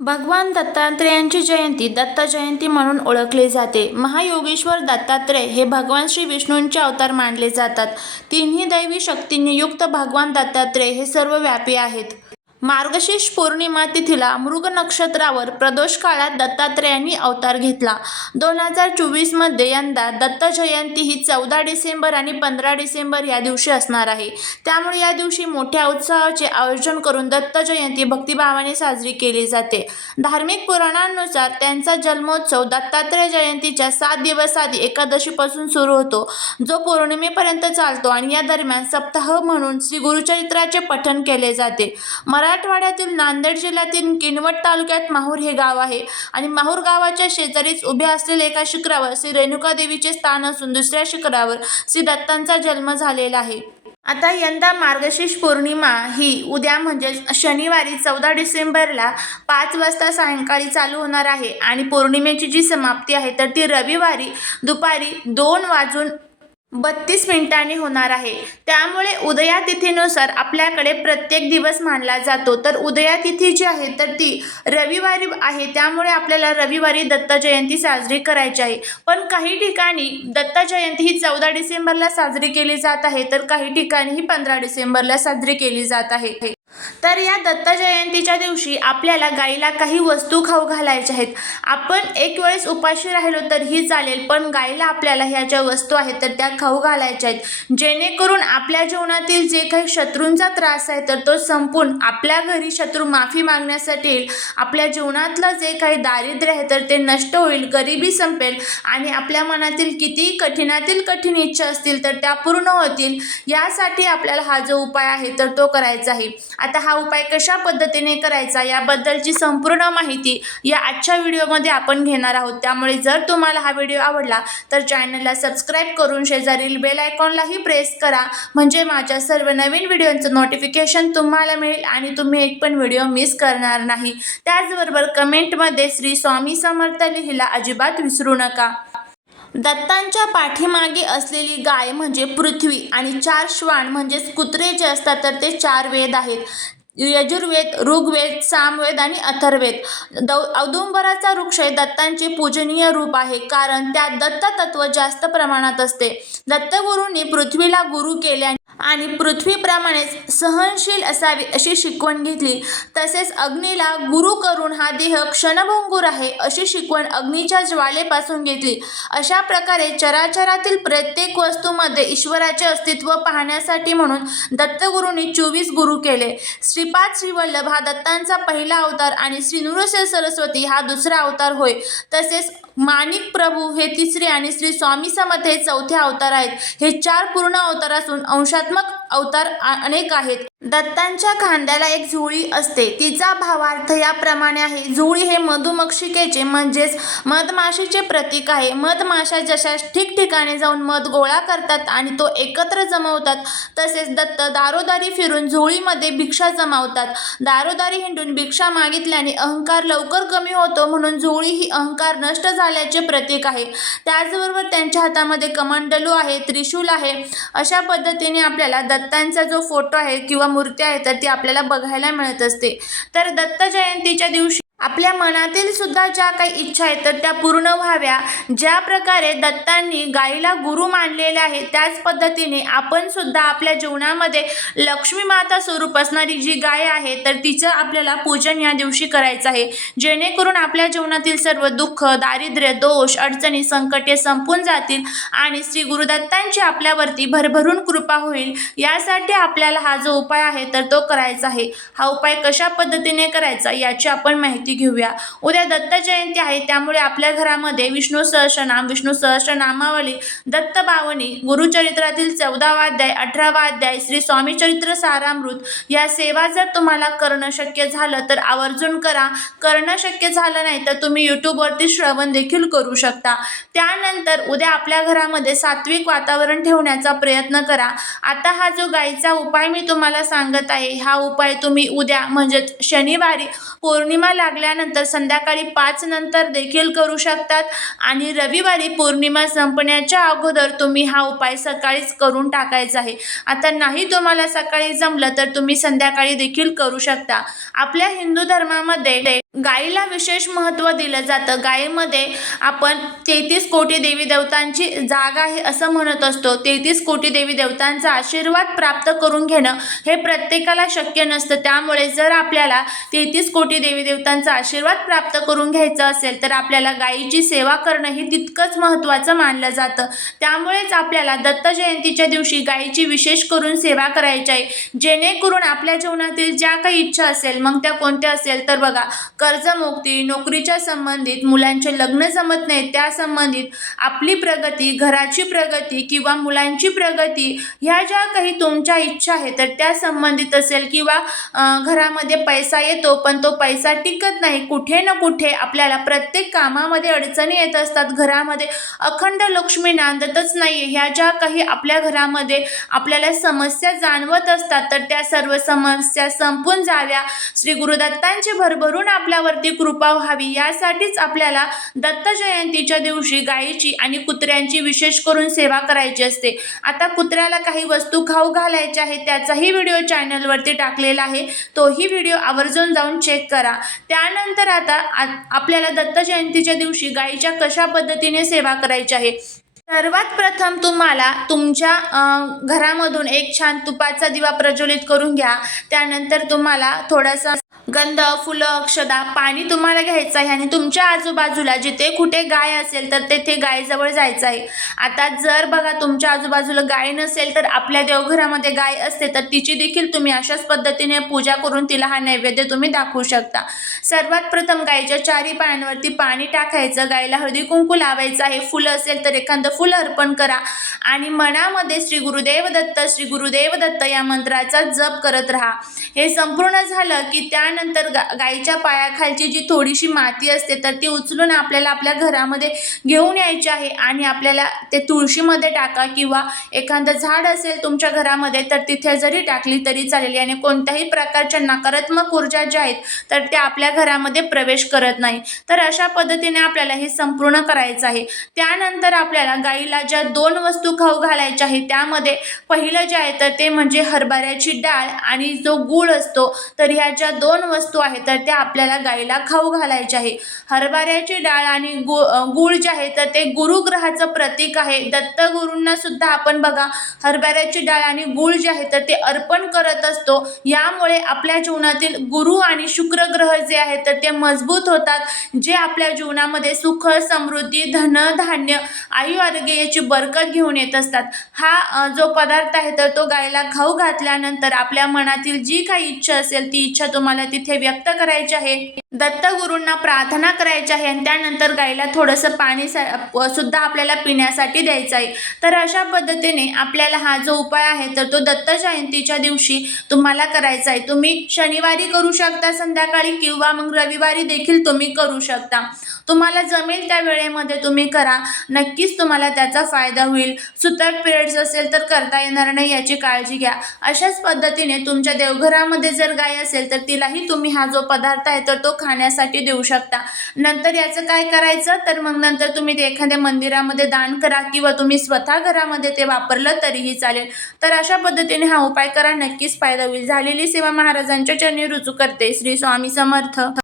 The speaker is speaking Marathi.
भगवान दत्तात्रेयांची जयंती दत्त जयंती म्हणून ओळखली जाते. महायोगेश्वर दत्तात्रेय हे भगवान श्री विष्णूंचे अवतार मानले जातात. तिन्ही दैवी शक्तींनी युक्त भगवान दत्तात्रेय हे सर्वव्यापी आहेत. मार्गशीर्ष पौर्णिमा तिथीला मृग नक्षत्रावर प्रदोष काळात दत्तात्रेयांनी अवतार घेतला. दोन हजार चोवीसमध्ये यंदा दत्त जयंती ही चौदा डिसेंबर आणि पंधरा डिसेंबर या दिवशी असणार आहे. त्यामुळे या दिवशी मोठ्या उत्सवाचे आयोजन करून दत्त जयंती भक्तिभावाने साजरी केली जाते. धार्मिक पुराणांनुसार त्यांचा जन्मोत्सव दत्तात्रेय जयंतीच्या सात दिवस आधी एकादशीपासून सुरू होतो. जो पौर्णिमेपर्यंत चालतो आणि या दरम्यान सप्ताह म्हणून श्री गुरुचरित्राचे पठण केले जाते. मरा मराठवाड्यातील नांदेड जिल्ह्यातील किनवट तालुक्यात माहूर हे गाव आहे. आणि माहूर गावाच्या शेजारीच उभे असलेल्या एका शिखरावर श्री रेणुका देवीचे स्थान असून दुसऱ्या शिखरावर श्री दत्तांचा जन्म झालेला आहे. आता यंदा मार्गशीर्ष पौर्णिमा ही उद्या म्हणजे शनिवारी चौदा डिसेंबरला पाच वाजता सायंकाळी चालू होणार आहे. आणि पौर्णिमेची जी समाप्ती आहे तर ती रविवारी दुपारी दोन वाजून बत्तीस मिनिटांनी होणार आहे. त्यामुळे उदया तिथीनुसार आपल्याकडे प्रत्येक दिवस मानला जातो. तर उदया तिथी जी आहे तर ती रविवारी आहे. त्यामुळे आपल्याला रविवारी दत्त जयंती साजरी करायची आहे. पण काही ठिकाणी दत्त जयंती ही चौदा डिसेंबरला साजरी केली जात आहे तर काही ठिकाणी ही पंधरा डिसेंबरला साजरी केली जात आहे. तर या दत्त जयंतीच्या दिवशी आपल्याला गाईला काही वस्तू खाऊ घालायच्या आहेत. आपण एक वेळेस उपाशी राहिलो तरीही चालेल पण गाईला आपल्याला ह्या ज्या वस्तू आहेत तर त्या खाऊ घालायच्या आहेत. जेणेकरून आपल्या जीवनातील जे काही शत्रूंचा त्रास आहे तर तो संपून आपल्या घरी शत्रू माफी मागण्यासाठी येईल. आपल्या जीवनातलं जे काही दारिद्र्य आहे तर ते नष्ट होईल गरिबी संपेल आणि आपल्या मनातील किती कठीणातील कठीण इच्छा असतील तर त्या पूर्ण होतील. यासाठी आपल्याला हा जो उपाय आहे तर तो करायचा आहे. आता हा उपाय कशा पद्धतीने करायचा याबद्दलची संपूर्ण माहिती या आजच्या व्हिडिओमध्ये आपण घेणार आहोत. त्यामुळे जर तुम्हाला हा व्हिडिओ आवडला तर चॅनलला सबस्क्राईब करून शेजारील बेल आयकॉनलाही प्रेस करा. म्हणजे माझ्या सर्व नवीन व्हिडिओचं नोटिफिकेशन तुम्हाला मिळेल आणि तुम्ही एक पण व्हिडिओ मिस करणार नाही. त्याचबरोबर कमेंटमध्ये श्री स्वामी समर्थ लिहिला अजिबात विसरू नका. दत्तांच्या पाठीमागे असलेली गाय म्हणजे पृथ्वी आणि चार श्वान म्हणजेच कुत्रे जे असतात तर ते चार वेद आहेत. यजुर्वेद ऋग्वेद सामवेद आणि अथर्वेद. दौ औदुंबराचा वृक्ष हे दत्तांचे पूजनीय रूप आहे कारण त्यात दत्त तत्व जास्त प्रमाणात असते. दत्तगुरूंनी पृथ्वीला गुरु केल्याने आणि पृथ्वीप्रमाणेच सहनशील असावी अशी शिकवण घेतली. तसेच अग्नीला गुरु करून हा देह क्षणभंगूर आहे अशी शिकवण अग्नीच्या ज्वालेपासून घेतली. अशा प्रकारे चराचरातील प्रत्येक वस्तूमध्ये ईश्वराचे अस्तित्व पाहण्यासाठी म्हणून दत्तगुरूंनी चोवीस गुरु केले. श्रीपाद श्रीवल्लभ हा दत्तांचा पहिला अवतार आणि श्री नृसिंह सरस्वती हा दुसरा अवतार होय. तसेच माणिक प्रभू हे तिसरे आणि श्री स्वामी समर्थ हे चौथे अवतार आहेत. हे चार पूर्ण अवतार असून अंशात अंशात्मक अवतार अनेक आहेत. दत्तांच्या खांद्याला एक झुळी असते. तिचा भावार्थ याप्रमाणे आहे. झुळी हे मधुमक्षिकेचे म्हणजेच मधमाशीचे प्रतीक आहे. मधमाशा जशा ठिकठिकाणी जाऊन मध गोळा करतात आणि तो एकत्र जमवतात तसेच दत्त दारोदारी फिरून झुळीमध्ये भिक्षा जमावतात. दारोदारी हिंडून भिक्षा मागितल्याने अहंकार लवकर कमी होतो म्हणून झुळी ही अहंकार नष्ट झाल्याचे प्रतीक आहे. त्याचबरोबर त्यांच्या हातामध्ये कमंडलू आहे त्रिशूल आहे. अशा पद्धतीने आपल्याला दत्तांचा जो फोटो आहे किंवा मूर्ती आहेत तर ती आपल्याला बघायला मिळत असते. तर दत्त जयंतीच्या दिवशी आपल्या मनातील सुद्धा ज्या काही इच्छा आहेत तर त्या पूर्ण व्हाव्या. ज्या प्रकारे दत्तांनी गाईला गुरु मानलेले आहे त्याच पद्धतीने आपण सुद्धा आपल्या जीवनामध्ये लक्ष्मी माता स्वरूप असणारी जी गाय आहे तर तिचं आपल्याला पूजन या दिवशी करायचं आहे. जेणेकरून आपल्या जीवनातील सर्व दुःख दारिद्र्य दोष अडचणी संकटे संपून जातील आणि श्री गुरुदत्तांची आपल्यावरती भरभरून कृपा होईल. यासाठी आपल्याला हा जो उपाय आहे तर तो करायचा आहे. हा उपाय कशा पद्धतीने करायचा याची आपण माहिती घेऊया. उद्या दत्त जयंती आहे त्यामुळे आपल्या घरामध्ये विष्णू सहस्रनाम विष्णू सहस्रनामावली दत्त बावनी गुरुचरित्रातील चौदावा अध्याय अठरावा अध्याय श्री स्वामी चरित्र सारामृत या सेवा जर तुम्हाला करणं शक्य झालं तर आवर्जून करा. करणं शक्य झालं नाही तर तुम्ही यूट्यूबवरती श्रवण देखील करू शकता. त्यानंतर उद्या आपल्या घरामध्ये सात्विक वातावरण ठेवण्याचा प्रयत्न करा. आता हा जो गाईचा उपाय मी तुम्हाला सांगत आहे हा उपाय तुम्ही उद्या म्हणजेच शनिवारी पौर्णिमा लाग लागल्यानंतर संध्याकाळी पाच नंतर देखील करू शकतात आणि रविवारी पौर्णिमा संपण्याच्या अगोदर तुम्ही हा उपाय सकाळीच करून टाकायचा आहे. आता नाही तुम्हाला सकाळी जमलं तर तुम्ही संध्याकाळी देखील करू शकता. आपल्या हिंदू धर्मामध्ये गाईला विशेष महत्त्व दिलं जातं. गायीमध्ये आपण तेहतीस कोटी देवी देवतांची जागा आहे असं म्हणत असतो. तेहतीस कोटी देवी देवतांचा आशीर्वाद प्राप्त करून घेणं हे प्रत्येकाला शक्य नसतं. त्यामुळे जर आपल्याला तेहतीस कोटी देवी देवतांचा आशीर्वाद प्राप्त करून घ्यायचं असेल तर आपल्याला गायीची सेवा करणं हे तितकंच महत्त्वाचं मानलं जातं. त्यामुळेच आपल्याला दत्त जयंतीच्या दिवशी गायीची विशेष करून सेवा करायची आहे. जेणेकरून आपल्या जीवनातील ज्या काही इच्छा असेल मग त्या कोणत्या असेल तर बघा कर्जमुक्ती नोकरीच्या संबंधित मुलांचे लग्न जमत नाही त्या संबंधित आपली प्रगती घराची प्रगती किंवा मुलांची प्रगती ह्या ज्या काही तुमच्या इच्छा आहेत तर त्या संबंधित असेल किंवा घरामध्ये पैसा येतो पण तो पैसा टिकत नाही कुठे ना कुठे आपल्याला प्रत्येक कामामध्ये अडचणी येत असतात. घरामध्ये अखंड लक्ष्मी नांदतच नाही ह्या ज्या काही आपल्या घरामध्ये आपल्याला समस्या जाणवत असतात तर त्या सर्व समस्या संपून जाव्या. श्री गुरुदत्तांचे भरभरून आपल्या आपल्यावरती कृपा व्हावी. यासाठीच आपल्याला दत्त जयंतीच्या दिवशी गायीची आणि कुत्र्यांची विशेष करून सेवा करायची असते. आता कुत्र्याला काही वस्तू खाऊ घालायच्या आहेत त्याचाही व्हिडिओ चॅनलवरती टाकलेला आहे. तोही व्हिडिओ आवर्जून जाऊन चेक करा. त्यानंतर आता आ- आपल्याला दत्त जयंतीच्या दिवशी गायीच्या कशा पद्धतीने सेवा करायची आहे? सर्वात प्रथम तुम्हाला तुमच्या घरामधून एक छान तुपाचा दिवा प्रज्वलित करून घ्या. त्यानंतर तुम्हाला थोडासा गंध फुलं अक्षदा पाणी तुम्हाला घ्यायचं आहे आणि तुमच्या आजूबाजूला जिथे कुठे गाय असेल तर तेथे गायजवळ जायचं आहे. आता जर बघा तुमच्या आजूबाजूला गाय नसेल तर आपल्या देवघरामध्ये गाय असते तर तिची देखील तुम्ही अशाच पद्धतीने पूजा करून तिला हा नैवेद्य तुम्ही दाखवू शकता. सर्वात प्रथम गायीच्या चारी पायांवरती पाणी टाकायचं गायीला हळदी कुंकू लावायचं आहे. फुलं असेल तर एखादं फुल अर्पण करा आणि मनामध्ये श्री गुरुदेव दत्त श्री गुरुदेव दत्त या मंत्राचा जप करत राहा. हे संपूर्ण झालं की त्या त्यानंतर गा गाईच्या पायाखालची जी थोडीशी माती असते तर ती उचलून आपल्याला आपल्या घरामध्ये घेऊन यायची आहे आणि आपल्याला ते तुळशीमध्ये टाका किंवा एखादं झाड असेल तुमच्या घरामध्ये तर तिथे जरी टाकली तरी चालेल. आणि कोणत्याही प्रकारच्या नकारात्मक ऊर्जा ज्या आहेत तर त्या आपल्या घरामध्ये प्रवेश करत नाही. तर अशा पद्धतीने आपल्याला हे संपूर्ण करायचं आहे. त्यानंतर आपल्याला गाईला ज्या दोन वस्तू खाऊ घालायच्या आहेत त्यामध्ये पहिलं जे आहे तर ते म्हणजे हरभऱ्याची डाळ आणि जो गूळ असतो तर ह्या ज्या दोन वस्तू आहेत तर त्या आपल्याला गाईला खाऊ घालायच्या आहे. हरभऱ्याची डाळ आणि गु गुळ जे आहे तर ते गुरुग्रहाचं प्रतीक आहे. दत्तगुरूंना सुद्धा आपण बघा हरभऱ्याची डाळ आणि गूळ जे आहे तर ते अर्पण करत असतो. यामुळे आपल्या जीवनातील गुरु आणि शुक्र ग्रह जे आहेत तर ते मजबूत होतात जे आपल्या जीवनामध्ये सुख समृद्धी धनधान्य आयु आरोग्य याची बरकत घेऊन येत असतात. हा जो पदार्थ आहे तर तो गायला खाऊ घातल्यानंतर आपल्या मनातील जी काही इच्छा असेल ती इच्छा तुम्हाला तिथे व्यक्त करायचे आहे दत्तगुरूंना प्रार्थना करायची आहे आणि त्यानंतर गाईला थोडंसं पाणी सा सुद्धा आपल्याला पिण्यासाठी द्यायचं आहे. तर अशा पद्धतीने आपल्याला हा जो उपाय आहे तर तो दत्त जयंतीच्या दिवशी तुम्हाला करायचा आहे. तुम्ही शनिवारी करू शकता संध्याकाळी किंवा मग रविवारी देखील तुम्ही करू शकता. तुम्हाला जमेल त्या वेळेमध्ये तुम्ही करा. नक्कीच तुम्हाला त्याचा फायदा होईल. सुतक पिरियड्स असेल तर करता येणार नाही याची काळजी घ्या. अशाच पद्धतीने तुमच्या देवघरामध्ये जर गाय असेल तर तिलाही तुम्ही हा जो पदार्थ आहे तर तो खाण्यासाठी देऊ शकता. नंतर याचं काय करायचं? तर मग नंतर तुम्ही ते एखाद्या मंदिरामध्ये दान करा किंवा तुम्ही स्वतः घरामध्ये ते वापरलं तरीही चालेल. तर अशा पद्धतीने हा उपाय करा. नक्कीच फायदा होईल. झालेली सेवा महाराजांच्या चरणी रुजू करते. श्री स्वामी समर्थ.